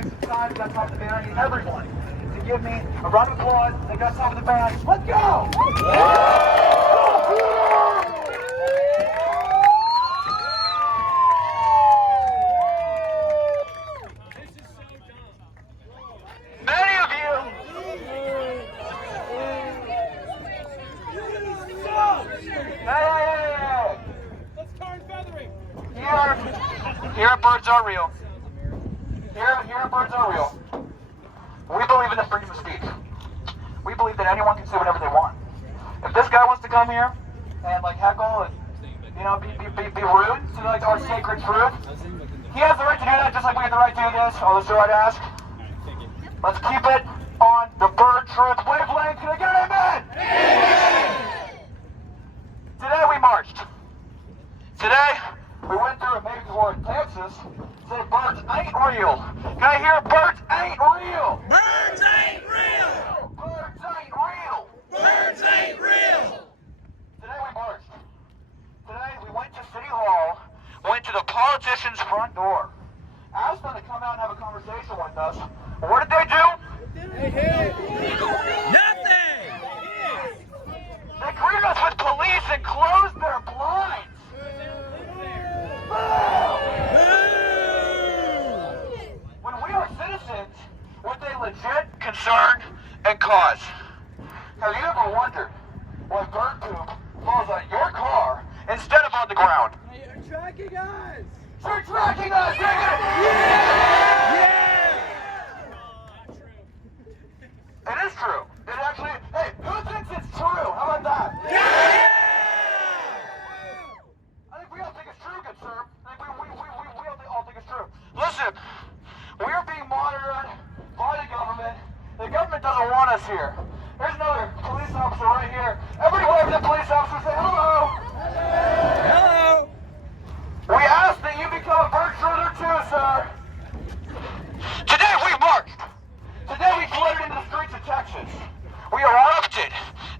take some time. We got time for the band. I need everyone to give me a round of applause. They got time for the band. Let's go! Many of you. Hey! Let's turn feathering. Here birds are real. Here birds are real. We believe in the freedom of speech. We believe that anyone can say whatever they want. If this guy wants to come here and like heckle and be rude to like our sacred truth, he has the right to do that just like we have the right to do this. Oh, that's the right to ask. Let's keep it on the bird truth wavelength. Can I get an amen? Amen! Today we marched. Today we went through a major war in Texas. Said birds ain't real. Can I hear birds ain't real? Birds ain't real. Birds ain't real. Birds ain't real. Today we marched. Today we went to City Hall, went to the politicians' front door, asked them to come out and have a conversation with us. What did they do? Nothing. They greeted us with police and closed their blinds. When we are citizens with a legit concern and cause, have you ever wondered why bird poop falls on your car instead of on the ground? They're tracking us. They're tracking us! Yeah. It is true. It actually, hey, who thinks it's true? How about that? Yeah. I think we all think it's true, good sir. I think we all think it's true. Listen, we are being monitored by the government. The government doesn't want us here. There's another police officer right here. Everybody wave to the police officer, say hello. Hello. We ask that you become a bird truther too, sir. Today we marched. Today we flooded into the streets of Texas. We erupted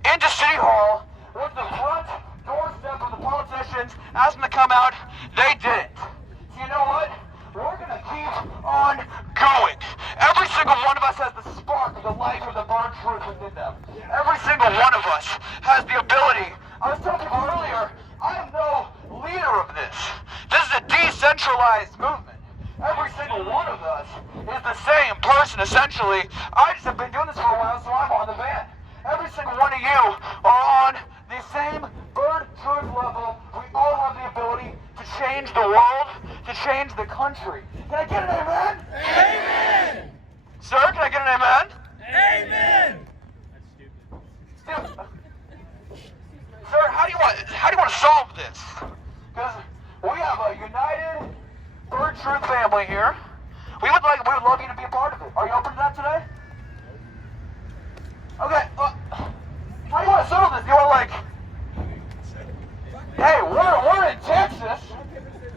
into City Hall, went to the front doorstep of the politicians, asked them to come out. They didn't. So you know what? We're going to keep on going. Every single one of us has the spark of the life of the bird truth within them. Every single one of us has the ability. I was telling people earlier, I am no leader of this. This is a decentralized movement. Every single one of us is the same person, essentially. I just have been doing this for a while, so I'm on the band. Every single one of you are on the same bird truth level. We all have the ability to change the world, to change the country. Can I get an amen? Amen. Sir, can I get an amen? Amen. Stupid. Sir, how do you want to solve this? Because we have a united bird truth family here. We would love you to be a part of it. Are you open to that today? Okay. How do you want to settle this? You want hey, we're in Texas.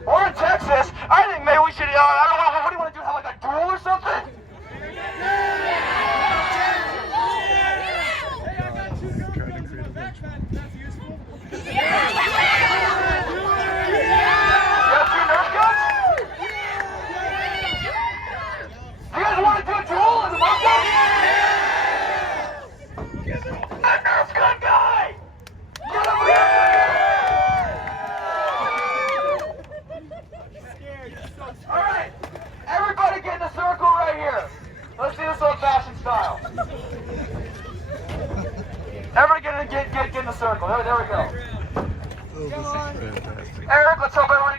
We're in Texas. I think maybe we should. I don't know. What do you want to do? Have like a duel or something? Hey, I got 2 Nerf guns in my backpack. That's useful. You have 2 Nerf guns? Do you guys want to do a duel in the Nerf gun? A Nerf gun guy! Get over here! Alright, everybody get in a circle right here. Let's do this old-fashioned style. Everybody get in a circle. There we go. Oh, this is fantastic. Eric, let's hope everyone